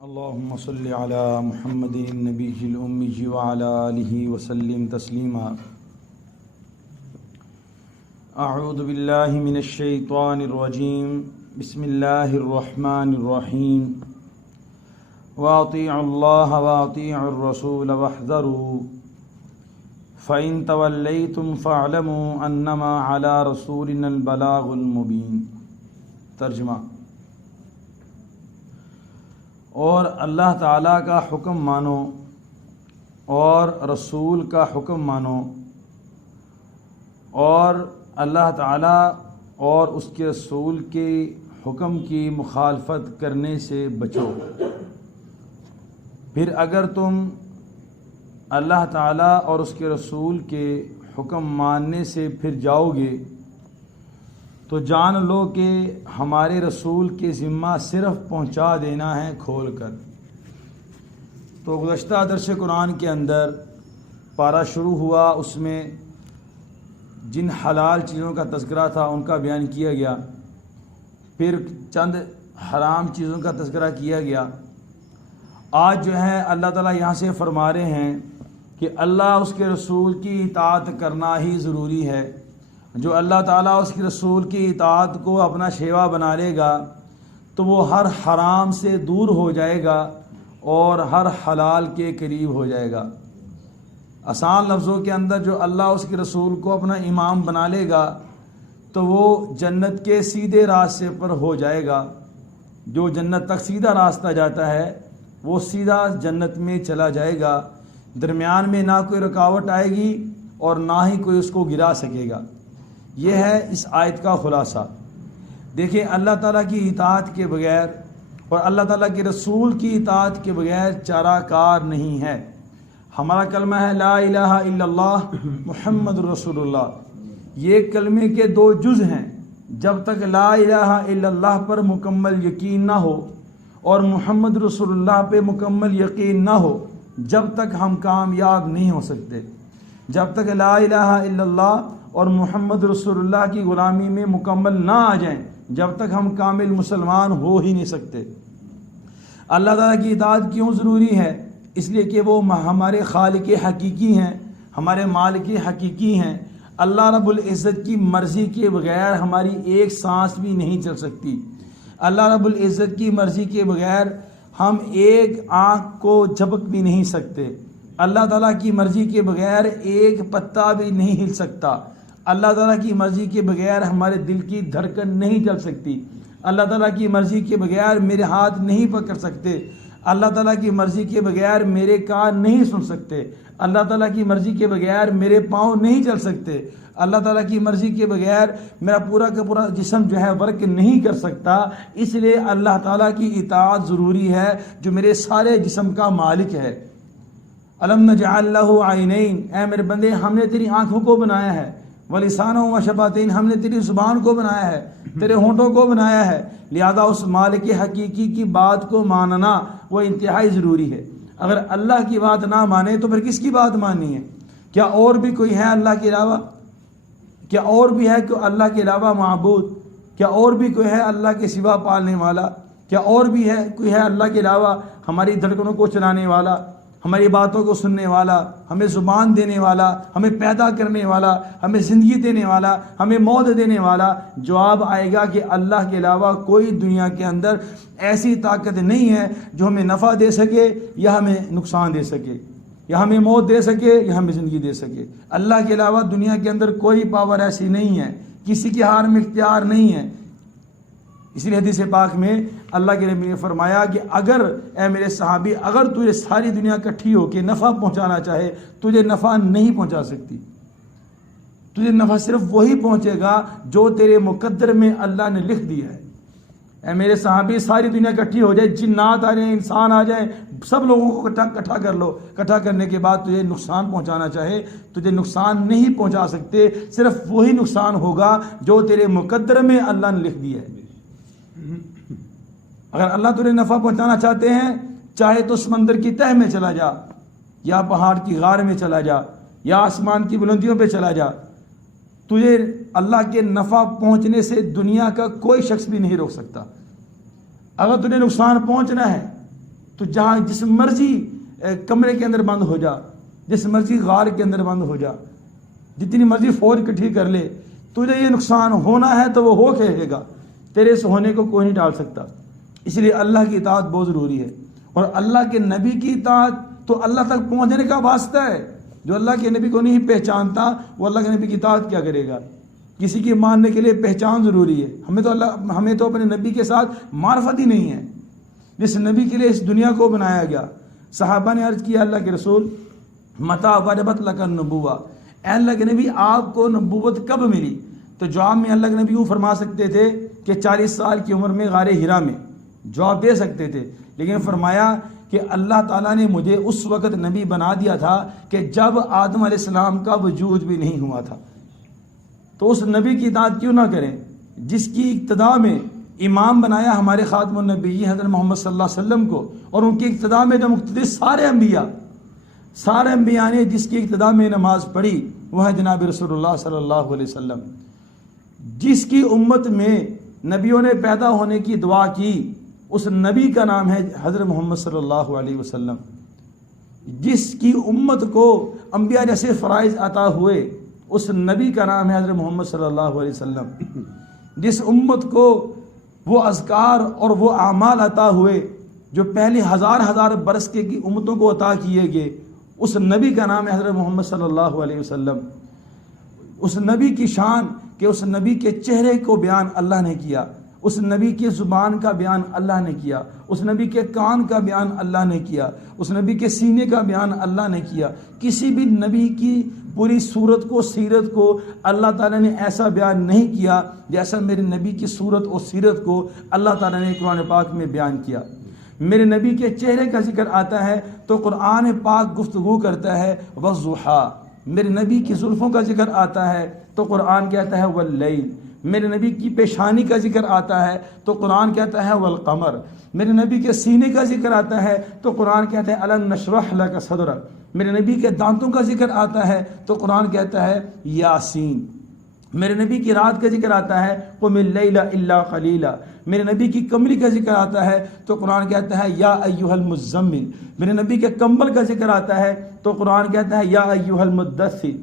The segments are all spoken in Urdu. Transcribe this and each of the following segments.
اللهم صل على محمد النبي الأمي وعلى آله وسلم تسليما. أعوذ بالله من الشيطان الرجيم. بسم الله الرحمن الرحيم. وأطيعوا الله وأطيعوا الرسول واحذروا فإن توليتم فاعلموا أنما على رسولنا البلاغ المبين. ترجمہ: اور اللہ تعالیٰ کا حکم مانو اور رسول کا حکم مانو، اور اللہ تعالیٰ اور اس کے رسول کے حکم کی مخالفت کرنے سے بچو. پھر اگر تم اللہ تعالیٰ اور اس کے رسول کے حکم ماننے سے پھر جاؤ گے تو جان لو کہ ہمارے رسول کے ذمہ صرف پہنچا دینا ہے کھول کر. تو گزشتہ درس قرآن کے اندر پارہ شروع ہوا، اس میں جن حلال چیزوں کا تذکرہ تھا ان کا بیان کیا گیا، پھر چند حرام چیزوں کا تذکرہ کیا گیا. آج جو ہے اللہ تعالیٰ یہاں سے فرما رہے ہیں کہ اللہ اس کے رسول کی اطاعت کرنا ہی ضروری ہے. جو اللہ تعالیٰ اس کے رسول کی اطاعت کو اپنا شیوا بنا لے گا تو وہ ہر حرام سے دور ہو جائے گا اور ہر حلال کے قریب ہو جائے گا. آسان لفظوں کے اندر جو اللہ اس کے رسول کو اپنا امام بنا لے گا تو وہ جنت کے سیدھے راستے پر ہو جائے گا. جو جنت تک سیدھا راستہ جاتا ہے وہ سیدھا جنت میں چلا جائے گا. درمیان میں نہ کوئی رکاوٹ آئے گی اور نہ ہی کوئی اس کو گرا سکے گا. یہ ہے اس آیت کا خلاصہ. دیکھیں، اللہ تعالیٰ کی اطاعت کے بغیر اور اللہ تعالیٰ کے رسول کی اطاعت کے بغیر چارہ کار نہیں ہے. ہمارا کلمہ ہے لا الہ الا اللہ محمد رسول اللہ. یہ کلمے کے دو جز ہیں. جب تک لا الہ الا اللہ پر مکمل یقین نہ ہو اور محمد رسول اللہ پہ مکمل یقین نہ ہو، جب تک ہم کامیاب نہیں ہو سکتے. جب تک لا الہ الا اللہ اور محمد رسول اللہ کی غلامی میں مکمل نہ آ جائیں، جب تک ہم کامل مسلمان ہو ہی نہیں سکتے. اللہ تعالیٰ کی اطاعت کیوں ضروری ہے؟ اس لیے کہ وہ ہمارے خالق حقیقی ہیں، ہمارے مالک حقیقی ہیں. اللہ رب العزت کی مرضی کے بغیر ہماری ایک سانس بھی نہیں چل سکتی. اللہ رب العزت کی مرضی کے بغیر ہم ایک آنکھ کو جھپک بھی نہیں سکتے. اللہ تعالیٰ کی مرضی کے بغیر ایک پتا بھی نہیں ہل سکتا. اللہ تعالیٰ کی مرضی کے بغیر ہمارے دل کی دھڑکن نہیں چل سکتی. اللہ تعالیٰ کی مرضی کے بغیر میرے ہاتھ نہیں پکڑ سکتے. اللہ تعالیٰ کی مرضی کے بغیر میرے کان نہیں سن سکتے. اللہ تعالیٰ کی مرضی کے بغیر میرے پاؤں نہیں چل سکتے. اللہ تعالیٰ کی مرضی کے بغیر میرا پورا کا پورا جسم جو ہے ورک نہیں کر سکتا. اس لیے اللہ تعالیٰ کی اطاعت ضروری ہے جو میرے سارے جسم کا مالک ہے. الم نجعل لہ عینین، اے میرے بندے ہم نے تیری آنکھوں کو بنایا ہے. ولسانہ و شفتین، ہم نے تیری زبان کو بنایا ہے، تیرے ہونٹوں کو بنایا ہے. لہذا اس مالک حقیقی کی بات کو ماننا وہ انتہائی ضروری ہے. اگر اللہ کی بات نہ مانے تو پھر کس کی بات ماننی ہے؟ کیا اور بھی کوئی ہے اللہ کے علاوہ؟ کیا اور بھی ہے کہ اللہ کے علاوہ معبود؟ کیا اور بھی کوئی ہے اللہ کے سوا پالنے والا؟ کیا اور بھی ہے کوئی ہے اللہ کے علاوہ ہماری دھڑکنوں کو چلانے والا، ہماری باتوں کو سننے والا، ہمیں زبان دینے والا، ہمیں پیدا کرنے والا، ہمیں زندگی دینے والا، ہمیں موت دینے والا؟ جواب آئے گا کہ اللہ کے علاوہ کوئی دنیا کے اندر ایسی طاقت نہیں ہے جو ہمیں نفع دے سکے یا ہمیں نقصان دے سکے، یا ہمیں موت دے سکے یا ہمیں زندگی دے سکے. اللہ کے علاوہ دنیا کے اندر کوئی پاور ایسی نہیں ہے، کسی کے ہاتھ میں اختیار نہیں ہے. اسی لیے حدیث پاک میں اللہ کے نبی نے فرمایا کہ اگر اے میرے صحابی، اگر تجھے ساری دنیا اکٹھی ہو کے نفع پہنچانا چاہے، تجھے نفع نہیں پہنچا سکتی. تجھے نفع صرف وہی پہنچے گا جو تیرے مقدر میں اللہ نے لکھ دیا ہے. اے میرے صحابی، ساری دنیا اکٹھی ہو جائے، جنات آ جائیں، انسان آ جائیں، سب لوگوں کو اکٹھا کر لو. اکٹھا کرنے کے بعد تجھے نقصان پہنچانا چاہے، تجھے نقصان نہیں پہنچا سکتے. صرف وہی نقصان ہوگا جو تیرے مقدر میں اللہ نے لکھ دیا ہے. اگر اللہ تجھے نفع پہنچانا چاہتے ہیں، چاہے تو سمندر کی تہ میں چلا جا، یا پہاڑ کی غار میں چلا جا، یا آسمان کی بلندیوں پہ چلا جا، تجھے اللہ کے نفع پہنچنے سے دنیا کا کوئی شخص بھی نہیں روک سکتا. اگر تجھے نقصان پہنچنا ہے تو جہاں جس مرضی کمرے کے اندر بند ہو جا، جس مرضی غار کے اندر بند ہو جا، جتنی مرضی فوج اکٹھی کر لے، تجھے یہ نقصان ہونا ہے تو وہ ہو کہے گا، تیرے اس ہونے کو کوئی نہیں ڈال سکتا۔ اس لیے اللہ کی اطاعت بہت ضروری ہے، اور اللہ کے نبی کی اطاعت تو اللہ تک پہنچنے کا واسطہ ہے۔ جو اللہ کے نبی کو نہیں پہچانتا وہ اللہ کے نبی کی اطاعت کیا کرے گا؟ کسی کی ماننے کے لیے پہچان ضروری ہے۔ ہمیں تو اپنے نبی کے ساتھ معرفت ہی نہیں ہے، جس نبی کے لیے اس دنیا کو بنایا گیا۔ صحابہ نے عرض کیا اللہ کے رسول متا وجبت لک النبوہ، اے اللہ کے نبی آپ کو نبوت کب ملی؟ تو جواب میں اللہ کے نبی وہ فرما سکتے تھے کہ 40 سال کی عمر میں غار ہرا میں، جواب دے سکتے تھے، لیکن فرمایا کہ اللہ تعالیٰ نے مجھے اس وقت نبی بنا دیا تھا کہ جب آدم علیہ السلام کا وجود بھی نہیں ہوا تھا۔ تو اس نبی کی اطاعت کیوں نہ کریں جس کی اقتداء میں امام بنایا ہمارے خاتم النبی حضرت محمد صلی اللہ علیہ وسلم کو، اور ان کی اقتداء میں جو مقتدی سارے انبیاء نے جس کی اقتداء میں نماز پڑھی وہ ہے جناب رسول اللہ صلی اللہ علیہ وسلم۔ جس کی امت میں نبیوں نے پیدا ہونے کی دعا کی اس نبی کا نام ہے حضرت محمد صلی اللہ علیہ وسلم۔ جس کی امت کو انبیاء جیسے فرائض عطا ہوئے اس نبی کا نام ہے حضرت محمد صلی اللہ علیہ وسلم۔ جس امت کو وہ اذکار اور وہ اعمال عطا ہوئے جو پہلی ہزار برس کی امتوں کو عطا کیے گئے اس نبی کا نام ہے حضرت محمد صلی اللہ علیہ وسلم۔ اس نبی کی شان کہ اس نبی کے چہرے کو بیان اللہ نے کیا، اس نبی کی زبان کا بیان اللہ نے کیا، اس نبی کے کان کا بیان اللہ نے کیا، اس نبی کے سینے کا بیان اللہ نے کیا۔ کسی بھی نبی کی پوری صورت کو سیرت کو اللہ تعالیٰ نے ایسا بیان نہیں کیا جیسا میرے نبی کی صورت اور سیرت کو اللہ تعالیٰ نے قرآن پاک میں بیان کیا۔ میرے نبی کے چہرے کا ذکر آتا ہے تو قرآن پاک گفتگو کرتا ہے والضحیٰ۔ میرے نبی کی زلفوں کا ذکر آتا ہے تو قرآن کہتا ہے واللیل۔ میرے نبی کی پیشانی کا ذکر آتا ہے تو قرآن کہتا ہے والقمر۔ میرے نبی کے سینے کا ذکر آتا ہے تو قرآن کہتا ہے الم نشرح لک صدرک۔ میرے نبی کے دانتوں کا ذکر آتا ہے تو قرآن کہتا ہے یاسین۔ میرے نبی کی رات کا ذکر آتا ہے قم اللیل الا قلیلا۔ میرے نبی کی کمری کا ذکر آتا ہے تو قرآن کہتا ہے یا ایھا المزمل۔ میرے نبی کے کمبل کا ذکر آتا ہے تو قرآن کہتا ہے یا ایھا المدثر۔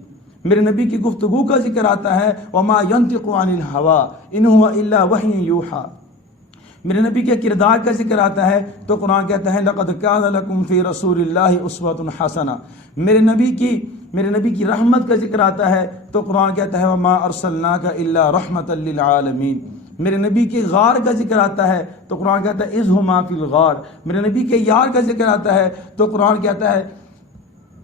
میرے نبی کی گفتگو کا ذکر آتا ہے وما ينطق عن الهوى ان هو الا وحی یوحى۔ میرے نبی کے کردار کا ذکر آتا ہے تو قرآن کہتا ہے لقد كان لكم في رسول الله اسوة حسنہ۔ میرے نبی کی رحمت کا ذکر آتا ہے تو قرآن کہتا ہے وما ارسلناک الا رحمۃ للعالمین۔ میرے نبی کی غار کا ذکر آتا ہے تو قرآن کہتا ہے اذ ہما فی الغار۔ میرے نبی کے یار کا ذکر آتا ہے تو قرآن کہتا ہے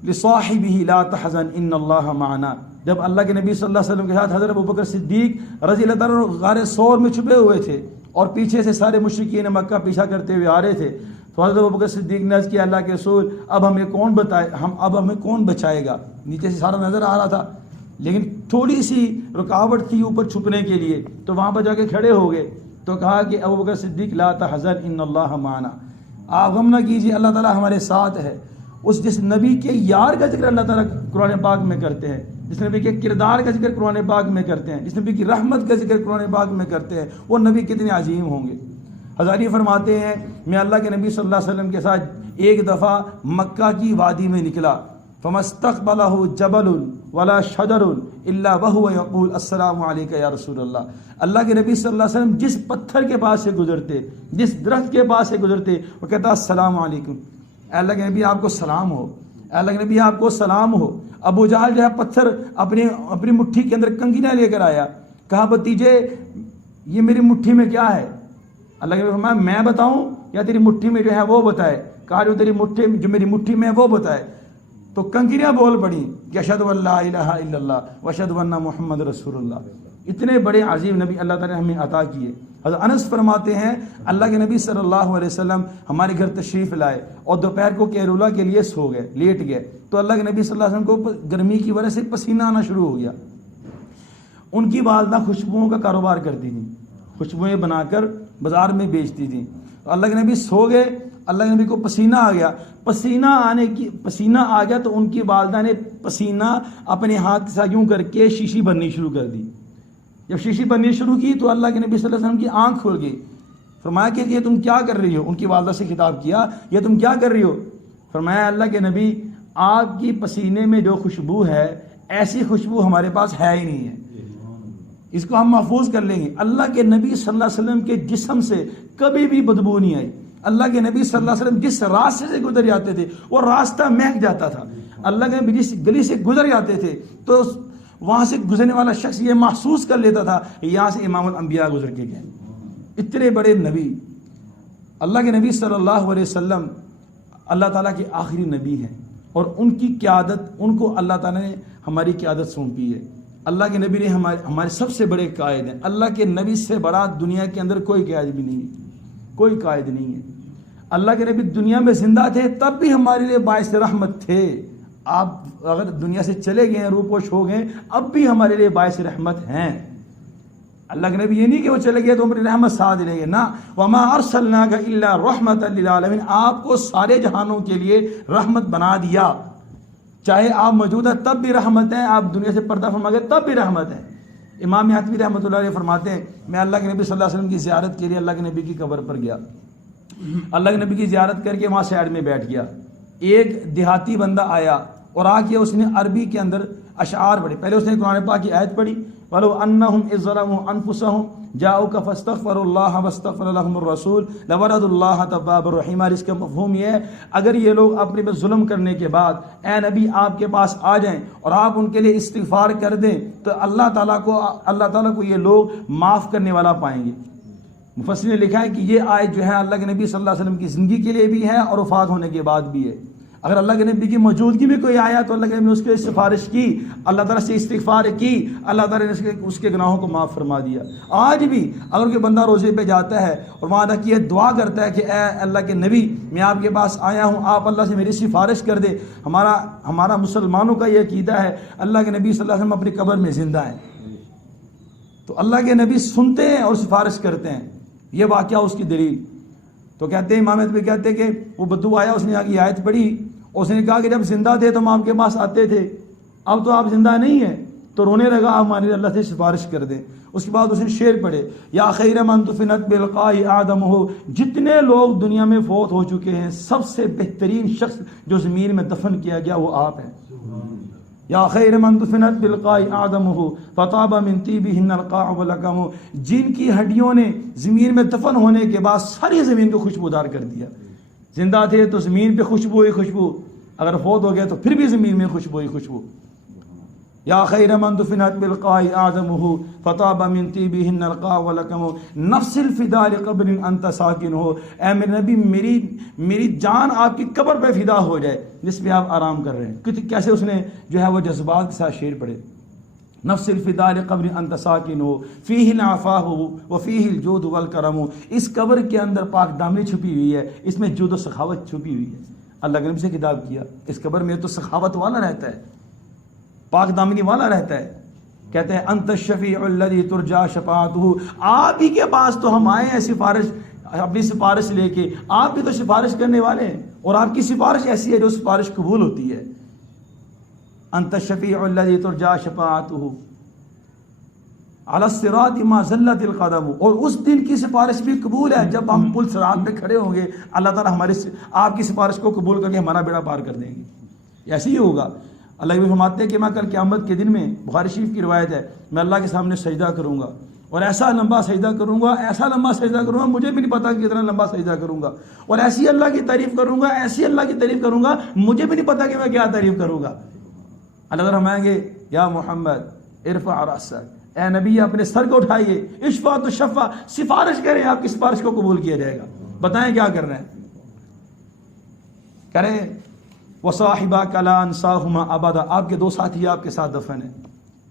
لصاحبہ لا تحزن ان اللہ معنا۔ جب اللہ کے نبی صلی اللہ علیہ وسلم کے ساتھ حضرت ابوبکر صدیق رضی اللہ تعالیٰ غار ثور میں چھپے ہوئے تھے اور پیچھے سے سارے مشرکین مکہ پیچھا کرتے ہوئے آ رہے تھے تو حضرت ابوبکر صدیق نے عرض کیا اللہ کے رسول اب ہمیں کون بچائے گا؟ نیچے سے سارا نظر آ رہا تھا لیکن تھوڑی سی رکاوٹ تھی اوپر چھپنے کے لیے، تو وہاں پر جا کے کھڑے ہو گئے تو کہا کہ ابوبکر صدیق لا تحزن ان اللہ معنا، آپ غم نہ کیجیے اللہ تعالیٰ ہمارے ساتھ ہے۔ جس نبی کے یار کا ذکر اللہ تعالیٰ قرآن پاک میں کرتے ہیں، جس نبی کے کردار کا ذکر قرآن پاک میں کرتے ہیں، جس نبی کی رحمت کا ذکر قرآن پاک میں کرتے ہیں، وہ نبی کتنے عظیم ہوں گے۔ ہزاری فرماتے ہیں میں اللہ کے نبی صلی اللہ علیہ وسلم کے ساتھ ایک دفعہ مکہ کی وادی میں نکلا فمستقبلہ جبل ولا شجر الا وهو یقول السلام علیک یا رسول اللہ۔ اللہ کے نبی صلی اللہ علیہ وسلم جس پتھر کے پاس سے گزرتے، جس درخت کے پاس سے گزرتے وہ کہتا السلام علیکم، اے اللہ کے نبی آپ کو سلام ہو، اے اللہ کے نبی آپ کو سلام ہو۔ ابو جہل جو ہے پتھر اپنی مٹھی کے اندر کنگیاں لے کر آیا، کہا بھتیجے یہ میری مٹھی میں کیا ہے؟ اللہ کے نبی فرمایا میں بتاؤں یا تیری مٹھی میں جو ہے وہ بتائے؟ کہا جو میری مٹھی میں ہے وہ بتائے۔ تو کنکریاں بول پڑی کہ اشہد ان لا الہ الا اللہ واشہد ان محمد رسول اللہ۔ اتنے بڑے عظیم نبی اللہ تعالیٰ نے ہمیں عطا کیے۔ حضرت انس فرماتے ہیں اللہ کے نبی صلی اللہ علیہ وسلم ہمارے گھر تشریف لائے اور دوپہر کو کیرولا کے لیے سو گئے، لیٹ گئے، تو اللہ کے نبی صلی اللہ علیہ وسلم کو گرمی کی وجہ سے پسینہ آنا شروع ہو گیا۔ ان کی والدہ خوشبوؤں کا کاروبار کرتی تھیں، خوشبوئیں بنا کر بازار میں بیچتی تھیں۔ تو اللہ کے نبی سو گئے، اللہ کے نبی کو پسینہ آ گیا، پسینہ آ گیا تو ان کی والدہ نے پسینہ اپنے ہاتھ کے ساتھ یوں کر کے شیشی بننی شروع کر دی۔ جب شیشی بننی شروع کی تو اللہ کے نبی صلی اللہ علیہ وسلم کی آنکھ کھل گئی، فرمایا کہ یہ تم کیا کر رہی ہو؟ ان کی والدہ سے خطاب کیا، یہ تم کیا کر رہی ہو؟ فرمایا اللہ کے نبی آپ کی پسینے میں جو خوشبو ہے ایسی خوشبو ہمارے پاس ہے ہی نہیں ہے، اس کو ہم محفوظ کر لیں گے۔ اللہ کے نبی صلی اللہ علیہ وسلم کے جسم سے کبھی بھی بدبو نہیں آئی۔ اللہ کے نبی صلی اللہ علیہ وسلم جس راستے سے گزر جاتے تھے وہ راستہ مہک جاتا تھا۔ اللہ کے نبی جس گلی سے گزر جاتے تھے تو وہاں سے گزرنے والا شخص یہ محسوس کر لیتا تھا کہ یہاں سے امام الانبیاء گزر کے گئے۔ اتنے بڑے نبی، اللہ کے نبی صلی اللہ علیہ وسلم اللہ تعالیٰ کے آخری نبی ہیں، اور ان کی قیادت، ان کو اللہ تعالیٰ نے ہماری قیادت سونپی ہے۔ اللہ کے نبی نے ہمارے سب سے بڑے قائد ہیں۔ اللہ کے نبی سے بڑا دنیا کے اندر کوئی قائد بھی نہیں ہے، کوئی قائد نہیں ہے۔ اللہ کے نبی دنیا میں زندہ تھے تب بھی ہمارے لیے باعث رحمت تھے۔ آپ اگر دنیا سے چلے گئے ہیں، روپوش ہو گئے، اب بھی ہمارے لیے باعث رحمت ہیں۔ اللہ کے نبی یہ نہیں کہ وہ چلے گئے تو ہماری رحمت ساتھ لے گئے، نہ، وما ارسلناک الا رحمۃ للعالمین، آپ کو سارے جہانوں کے لیے رحمت بنا دیا۔ چاہے آپ موجود ہیں تب بھی رحمت ہے، آپ دنیا سے پردہ فرما گئے تب بھی رحمت ہے۔ امام حتمی رحمۃ اللہ علیہ فرماتے ہیں میں اللہ کے نبی صلی اللہ علیہ وسلم کی زیارت کے لیے اللہ کے نبی کی قبر پر گیا، اللہ کے نبی کی زیارت کر کے وہاں سائڈ میں بیٹھ گیا۔ ایک دیہاتی بندہ آیا اور آ کے اس نے عربی کے اندر اشعار پڑھے۔ پہلے اس نے قرآن پاک کی آیت پڑھی، وَلَوْ أَنَّهُمْ إِذْ ظَلَمُوا أَنفُسَهُمْ جَاءُوكَ فَاسْتَغْفَرُوا اللَّهَ وَاسْتَغْفَرَ لَهُمُ الرَّسُولُ لَوَجَدُوا اللَّهَ تَوَّابًا رَحِيمًا۔ اس کا مفہوم یہ ہے اگر یہ لوگ اپنے پہ ظلم کرنے کے بعد اے نبی آپ کے پاس آ جائیں اور آپ ان کے لیے استغفار کر دیں تو اللہ تعالیٰ کو یہ لوگ معاف کرنے والا پائیں گے۔ مفسرین نے لکھا ہے کہ یہ آیت جو ہے اللہ کے نبی صلی اللہ علیہ وسلم کی زندگی کے لیے بھی ہے اور وفات ہونے کے بعد بھی ہے۔ اگر اللہ کے نبی کی موجودگی میں کوئی آیا تو اللہ کے نبی نے اس کے سفارش کی، اللہ تعالیٰ سے استغفار کی، اللہ تعالیٰ نے اس کے گناہوں کو معاف فرما دیا۔ آج بھی اگر کوئی بندہ روزے پہ جاتا ہے اور وہاں تک یہ دعا کرتا ہے کہ اے اللہ کے نبی میں آپ کے پاس آیا ہوں، آپ اللہ سے میری سفارش کر دیں، ہمارا مسلمانوں کا یہ عقیدہ ہے اللہ کے نبی صلی اللہ علیہ وسلم اپنی قبر میں زندہ ہے، تو اللہ کے نبی سنتے ہیں اور سفارش کرتے ہیں۔ یہ واقعہ اس کی دلیل تو کہتے ہیں، امام حتمی کہتے ہیں کہ وہ بدو آیا، اس نے آگے آیت پڑھی، اس نے کہا کہ جب زندہ تھے تو ہم آپ کے پاس آتے تھے، اب تو آپ زندہ نہیں ہیں، تو رونے لگا ہمارے اللہ سے سفارش کر دیں۔ اس کے بعد اس نے شعر پڑھے، یا خیر من دفنت بالقاء آدم ہو، جتنے لوگ دنیا میں فوت ہو چکے ہیں سب سے بہترین شخص جو زمین میں دفن کیا گیا وہ آپ ہیں۔ یا خیر من دفنت بالقاء آدم ہو فطاب من طیبہن القاع ولکم، جن کی ہڈیوں نے زمین میں دفن ہونے کے بعد ساری زمین کو خوشبودار کر دیا۔ زندہ تھے تو زمین پہ خوشبو ہی خوشبو، اگر فوت ہو گئے تو پھر بھی زمین میں خوشبو ہی خوشبو۔ یا خیر من دفنت بالقاء آدمہ فطاب من طیبہن القاع ولکم نفس الفداء لقبر انت ساکن ہو، اے میرے نبی میری جان آپ کی قبر پہ فدا ہو جائے جس پہ آپ آرام کر رہے ہیں۔ کیسے اس نے جو ہے وہ جذبات کے ساتھ شعر پڑھے، نفس الفداء لقبر انت ساکن ہو فیہ العفاء وفیہ الجود والکرم، اس قبر کے اندر پاک دامنی چھپی ہوئی ہے، اس میں جود و سخاوت چھپی ہوئی ہے۔ اللہ کے نبی سے خطاب کیا، اس قبر میں تو سخاوت والا رہتا ہے، پاک دامنی والا رہتا ہے۔ کہتے ہیں انت الشفیع الذی ترجا شفاعتہ، آپ ہی کے پاس تو ہم آئے ہیں سفارش، اپنی سفارش لے کے، آپ بھی تو سفارش کرنے والے ہیں اور آپ کی سفارش ایسی ہے جو سفارش قبول ہوتی ہے۔ انت الشفیع الذی ترجا شفاعتہ علی الصراط ما زلت القدم، اور اس دن کی سفارش بھی قبول ہے جب ہم پل صراط پہ کھڑے ہوں گے، اللہ تعالیٰ آپ کی سفارش کو قبول کر کے ہمارا بیڑا پار کر دیں گے۔ ایسے ہی ہوگا۔ اللہ بھی فرماتے ہیں کہ میں کل قیامت کے دن میں، بخاری شریف کی روایت ہے، میں اللہ کے سامنے سجدہ کروں گا اور ایسا لمبا سجدہ کروں گا، ایسا لمبا سجدہ کروں گا، مجھے بھی نہیں پتا کہ کتنا لمبا سجدہ کروں گا، اور ایسی اللہ کی تعریف کروں گا، ایسی اللہ کی تعریف کروں گا، مجھے بھی نہیں پتا کہ میں کیا تعریف کروں گا۔ اللہ تعالیٰ فرمائیں گے یا محمد ارفع رأسک، اے نبی اپنے سر کو اٹھائیے، اشفع تو شفع، سفارش کریں، آپ کی سفارش کو قبول کیا جائے گا۔ بتائیں کیا کرنا ہے، کریں وصاحبک لا انساہما ابدا، آپ کے دو ساتھی آپ کے ساتھ دفن ہیں،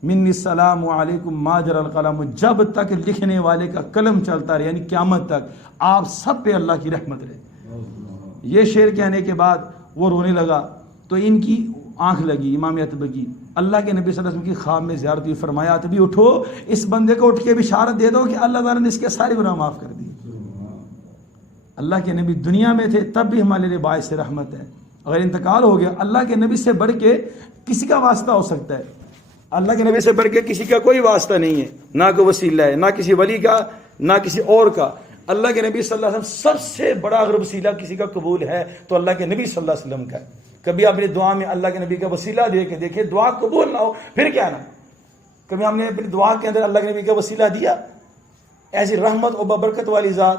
منی السلام علیکم ما جرى القلم، جب تک لکھنے والے کا قلم چلتا رہے، یعنی قیامت تک آپ سب پہ اللہ کی رحمت رہے۔ یہ شعر کہنے کے بعد وہ رونے لگا تو ان کی آنکھ لگی امام حتمی کی، اللہ کے نبی صلی اللہ علیہ وسلم کی خواب میں زیارت ہوئی، فرمایا تبھی اٹھو، اس بندے کو اٹھ کے بشارت دے دو کہ اللہ تعالیٰ نے اس کے سارے گناہ معاف کر دیے۔ اللہ کے نبی دنیا میں تھے تب بھی ہمارے لیے باعث رحمت ہے، اگر انتقال ہو گیا اللہ کے نبی سے بڑھ کے کسی کا واسطہ ہو سکتا ہے، اللہ کے نبی سے بڑھ کے کسی کا کوئی واسطہ نہیں ہے، نہ کوئی وسیلہ ہے، نہ کسی ولی کا، نہ کسی اور کا۔ اللہ کے نبی صلی اللہ علیہ وسلم سب سے بڑا اگر وسیلہ کسی کا قبول ہے تو اللہ کے نبی صلی اللہ علیہ وسلم کا ہے. کبھی آپ نے دعا میں اللہ کے نبی کا وسیلہ دے کے دیکھیں, دعا قبول نہ ہو پھر کیا نا. کبھی ہم نے اپنی دعا کے اندر اللہ کے نبی کا وسیلہ دیا. ایسی رحمت و ببرکت والی ذات,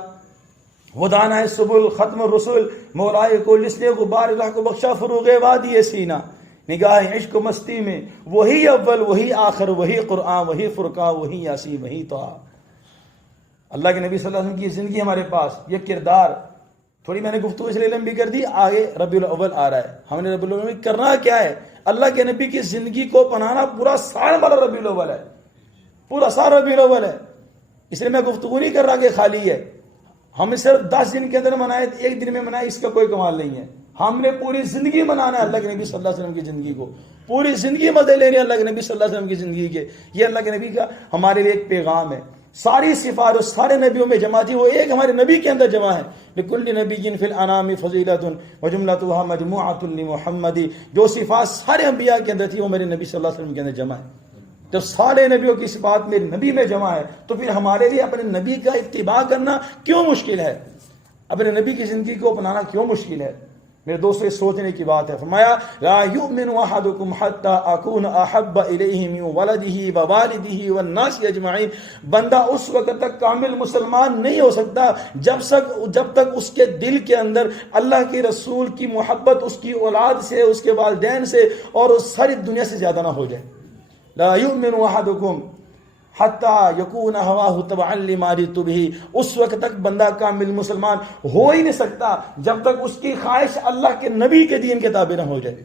ودانہ سبل ختم الرسول مولائے کو لسنے غبار اللہ کو بخشا فروغ وادی سینہ, نگاہ عشق و مستی میں وہی اول وہی آخر وہی قرآن وہی فرقان وہی یاسین وہی طٰہٰ. اللہ کے نبی صلی اللہ علیہ وسلم کی زندگی ہمارے پاس, یہ کردار. تھوڑی میں نے گفتگو اس لیے لمبی کر دی, آگے ربیع الاول آ رہا ہے. ہم نے ربیع الاول میں کرنا کیا ہے؟ اللہ کے نبی کی زندگی کو پنانا. پورا سال والا ربیع الاول ہے, پورا سال ربیع الاول ہے. اس لیے میں گفتگو نہیں کر رہا کہ خالی ہے. ہم صرف 10 دن کے اندر منائے, ایک دن میں منائے, اس کا کوئی کمال نہیں ہے. ہم نے پوری زندگی منانا ہے اللہ کے نبی صلی اللہ علیہ وسلم کی زندگی کو, پوری زندگی مزے لینے اللہ کے نبی صلی اللہ علیہ وسلم کی زندگی کے. یہ اللہ کے نبی کا ہمارے لیے ایک پیغام ہے. ساری صفات اور سارے نبیوں میں جمع تھی, وہ ایک ہمارے نبی کے اندر جمع ہے. لکل نبی فی الانام فضیلۃ وجملتها مجموعۃ لمحمد. جو صفات سارے انبیاء کے اندر تھی وہ میرے نبی صلی اللہ علیہ وسلم کے اندر جمع ہے. جب سارے نبیوں کی صفات میرے نبی میں جمع ہے تو پھر ہمارے لیے اپنے نبی کا اتباع کرنا کیوں مشکل ہے؟ اپنے نبی کی زندگی کو اپنانا کیوں مشکل ہے؟ میرے دوستو, یہ سوچنے کی بات ہے. فرمایا لا یؤمن احدکم حتی اکون احب الیہ من ولدہ ووالدہ والناس اجمعین. بندہ اس وقت تک کامل مسلمان نہیں ہو سکتا جب تک اس کے دل کے اندر اللہ کے رسول کی محبت اس کی اولاد سے, اس کے والدین سے اور ساری دنیا سے زیادہ نہ ہو جائے. لا یؤمن احدکم حتی یکون ہواہ تبعا لما جئت بہ. اس وقت تک بندہ کامل مسلمان ہو ہی نہیں سکتا جب تک اس کی خواہش اللہ کے نبی کے دین کے تابع نہ ہو جائے.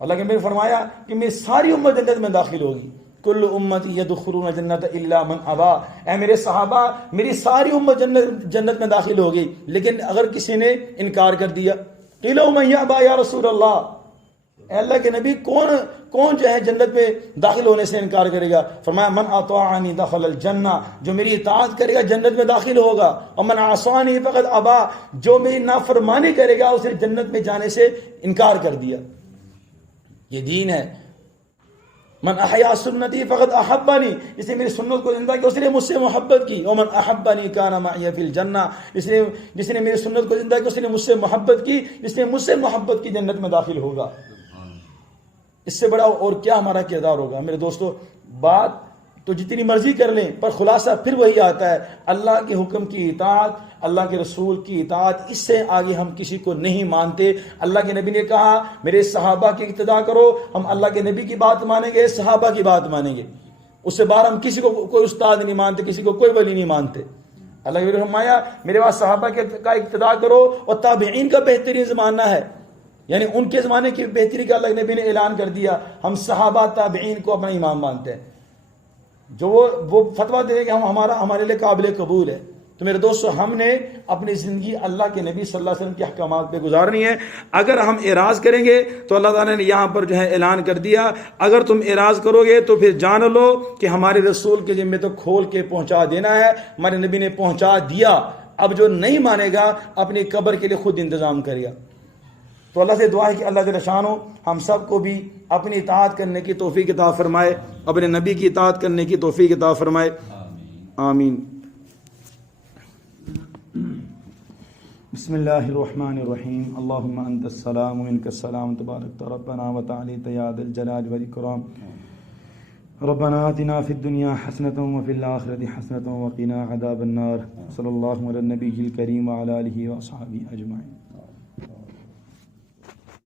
اللہ کے نبی نے فرمایا کہ میری ساری امت جنت میں داخل ہوگی. کل امتی یدخلون جنت الا من ابا. اے میرے صحابہ, میری ساری امت جنت میں داخل ہوگی, لیکن اگر کسی نے انکار کر دیا. قیل من یابا یا رسول اللہ, اے اللہ کے نبی کون جو ہے جنت میں داخل ہونے سے انکار کرے گا؟ فرمایا من اطاعنی دخل الجنہ. جو میری اطاعت کرے گا جنت میں داخل ہوگا. اور من عصانی فقد ابا. جو میری نافرمانی کرے گا اسے جنت میں جانے سے انکار کر دیا. یہ دین ہے. من احیا سنتی فقد احبنی. جس نے میری سنت کو زندہ کیا اس نے مجھ سے محبت کی. اور من احبنی کان معی فی الجنہ. جس نے میری سنت کو زندہ کیا اس نے مجھ سے محبت کی. جس نے مجھ سے محبت کی جنت میں داخل ہوگا. اس سے بڑا اور کیا ہمارا کردار ہوگا؟ میرے دوستو, بات تو جتنی مرضی کر لیں پر خلاصہ پھر وہی آتا ہے, اللہ کے حکم کی اطاعت, اللہ کے رسول کی اطاعت. اس سے آگے ہم کسی کو نہیں مانتے. اللہ کے نبی نے کہا میرے صحابہ کی اقتداء کرو. ہم اللہ کے نبی کی بات مانیں گے, صحابہ کی بات مانیں گے. اس سے باہر ہم کسی کو کوئی استاد نہیں مانتے, کسی کو کوئی ولی نہیں مانتے. اللہ کے نبی نے فرمایا میرے پاس صحابہ کا اقتداء کرو. اور تابعین کا بہترین زمانہ ہے, یعنی ان کے زمانے کی بہتری کا اللہ کے نبی نے اعلان کر دیا. ہم صحابہ تابعین کو اپنا امام مانتے ہیں. جو وہ فتویٰ دے کہ ہمارے لیے قابل قبول ہے. تو میرے دوستو, ہم نے اپنی زندگی اللہ کے نبی صلی اللہ علیہ وسلم کے احکامات پہ گزارنی ہے. اگر ہم اعراض کریں گے تو اللہ تعالیٰ نے یہاں پر جو ہے اعلان کر دیا, اگر تم اعراض کرو گے تو پھر جان لو کہ ہمارے رسول کے ذمہ تو کھول کے پہنچا دینا ہے. ہمارے نبی نے پہنچا دیا. اب جو نہیں مانے گا اپنی قبر کے لیے خود انتظام کرے گا. تو اللہ سے دعا ہے کہ اللہ جل شانہ ہم سب کو بھی اپنی اطاعت کرنے کی توفیق عطا فرمائے, اپنے نبی کی اطاعت کرنے کی توفیق عطا فرمائے. آمین. بسم اللہ الرحمن الرحیم. اللہم انت السلام ومنک السلام تبارک ربنا وتعالیت یا ذا الجلال والاکرام. ربنا آتنا فی الدنیا حسنۃ وفی الآخرۃ حسنۃ وقنا عذاب النار. صلی اللہ علی النبی الکریم وعلی آلہ واصحابہ اجمعین.